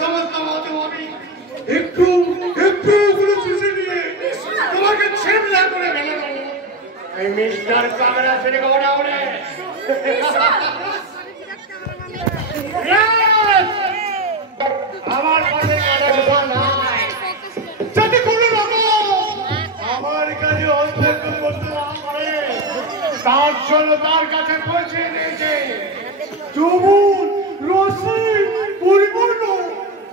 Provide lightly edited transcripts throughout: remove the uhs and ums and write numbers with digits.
সমস্ত মতবাদী একটু একটু গুলো চুষে নিয়ে তোমাকে ছেড়ে করে ফেলে দেবো। এই মিস্টার কামরা ছেড়ে গোড়া ওড়ে আমার কাছে যদি কোনো রকম আমার কাছে হস্তক্ষেপ করতে না পারে তার জন্য তার কাছে পৌঁছে দিয়েছে যৌবন রসিক পরিপূর্ণ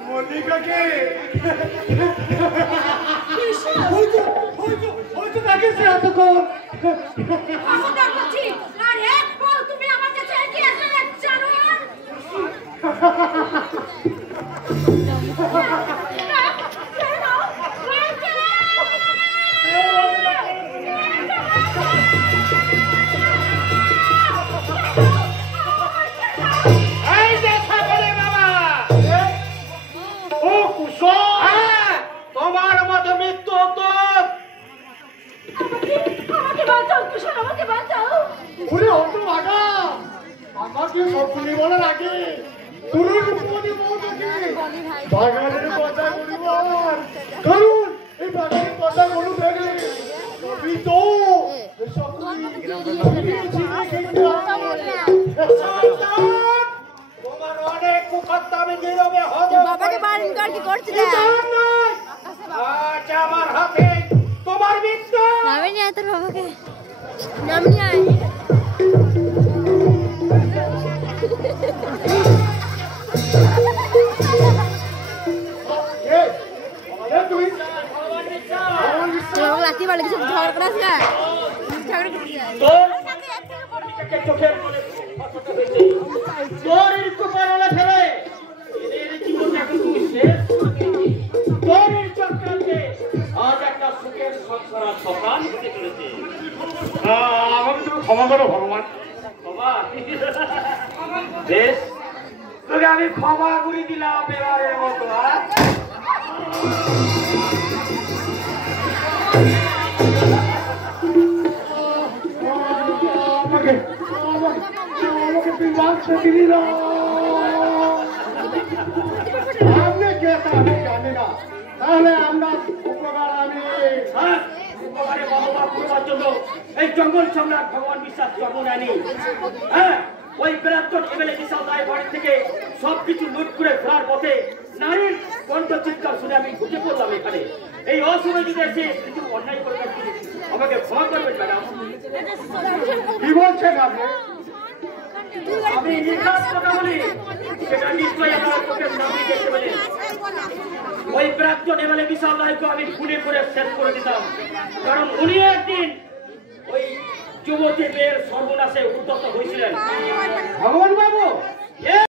মল্লিকাকে হয়তো তাকে সে এতক্ষণ তুমি আমার কাছে এগিয়ে আসলে জানো তোমার মতো মৃত্যু আমাকে সবগুলি বলার আগে বাগানের কথা বলিবার কারণ এই বাগানের কথা বলু দেখলে তো তোমার অনেক মুকদ্দমে নীরবে হবে বাবাকে বারণ কর কি করছিস আজ আমার হাতে তোমার মৃত্যু নামে নিয়ে তোর বাবাকে নাম নিয়ে আয় লাঠি বাড়ি কিছু ঝগড়া করাস না ঝগড়া করছিস তোর একটু পারলে ফেলে এদের জীবনটা কিন্তু শেষ তোর চক্রান্তে আজ একটা সুখের সংসার সকাল হতে চলেছে। আমাকে তুমি ক্ষমা করো ভগবান। ক্ষমা বেশ তোকে আমি ক্ষমা করে দিলাম এবারের মতো। আমাকে তুই বাঁচতে দিলি না আপনি কে আমি জানি না তাহলে আমরা উপকার আমি উপকারে বাবা করবার জন্য এই জঙ্গল সম্রাট ভগবান বিশ্বাস জঙ্গল আনি হ্যাঁ ওই প্রাক্তন এমএলএ বিশাল রায় বাড়ি থেকে সবকিছু লুট করে ফেরার পথে নারীর কণ্ঠ চিৎকার শুনে আমি ঢুকে পড়লাম এখানে। এই অসময় যদি এসে কিছু অন্যায় করে আমাকে ক্ষমা করবেন ম্যাডাম। কি বলছেন আপনি? আমি নির্ঘাত কথা বলি সেটা নিশ্চয়ই আমার চোখের সামনে দেখতে পেলেন। ওই প্রাক্তন এমএলএ বিশাল রায়কে আমি খুনে করে শেষ করে দিতাম কারণ উনি একদিন ওই যুবতী মেয়ের সর্বনাশে উদ্যত হয়েছিলেন। ভগবান বাবু